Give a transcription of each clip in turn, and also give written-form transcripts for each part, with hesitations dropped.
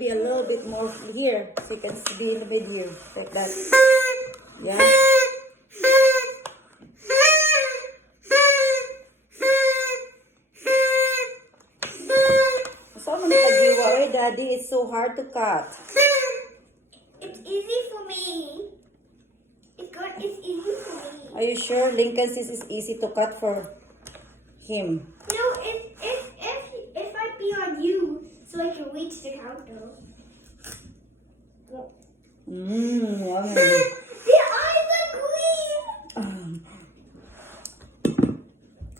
be a little bit more here, so you can be in the video, like that. Yeah. So many kajiwa, right, Daddy? It's so hard to cut. It's easy for me. It's easy for me. Are you sure Lincoln's is easy to cut for him? No, if I be on you, so I can reach the counter. Yummy. The eyes are green.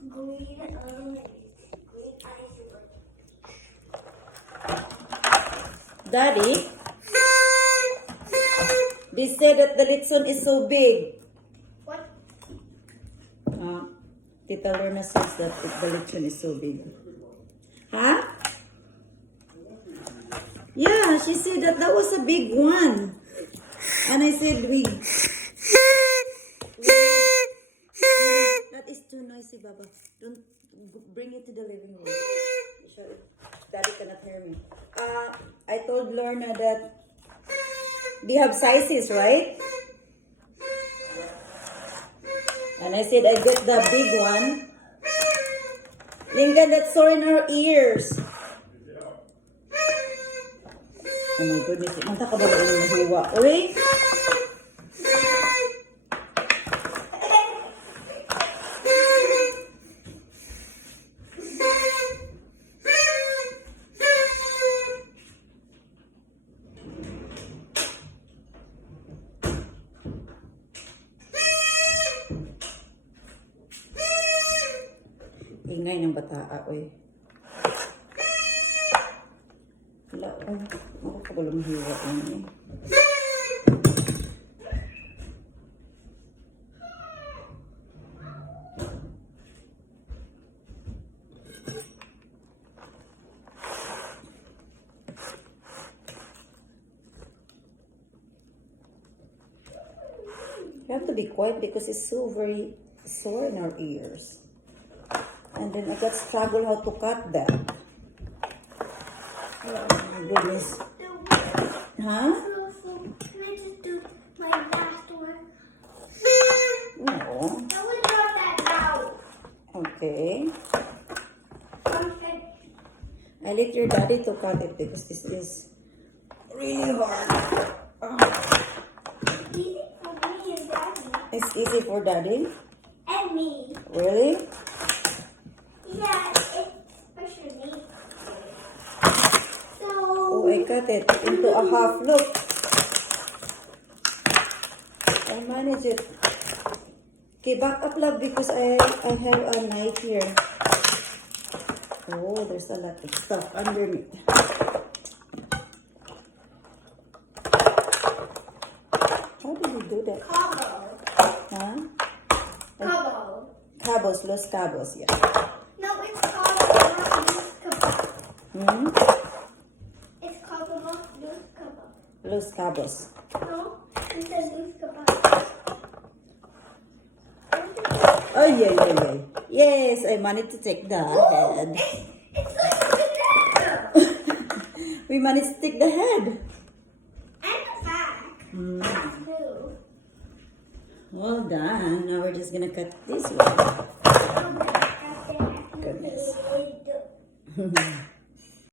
Green eyes. Green eyes. Daddy, they said that the litson is so big. What? Tita Lorna says that the litson is so big. Huh? Yeah, she said that was a big one. And I said, that is too noisy, Baba. Don't bring it to the living room. Daddy cannot hear me. I told Lorna that they have sizes, right? And I said, I get the big one. Lincoln, that's sore in our ears. Oh my goodness. Manta ka ba ba yung mahiwa? Uy! Ingay ng bataa, uy. Wala, ako ka ba lumahiwa yun eh. You have to be quiet because it's so very sore in our ears. And then I got struggle how to cut that. Oh my goodness. Huh? Can I just do my last one? No. I will draw that out. Okay. Okay. I let your daddy to cut it because this is really hard. Easy for me and Daddy. It's easy for daddy? And me. Really? Yeah, especially me. So, Oh, I cut it into a half. Look. I manage it. Okay, back up, love, because I have a knife here. Oh, there's a lot of stuff underneath. How did you do that? Cabo. Huh? Cabo. Cabos, Los Cabos, yeah. No, it's called Los Cabos. Hmm? It's called Los Cabos. Los Cabos. No, it says Los Cabos. Oh, yeah. Yes, I managed to take the head. It's like a banana. We managed to take the head. And the back. Too. Well done. Now we're just gonna cut this one. Goodness.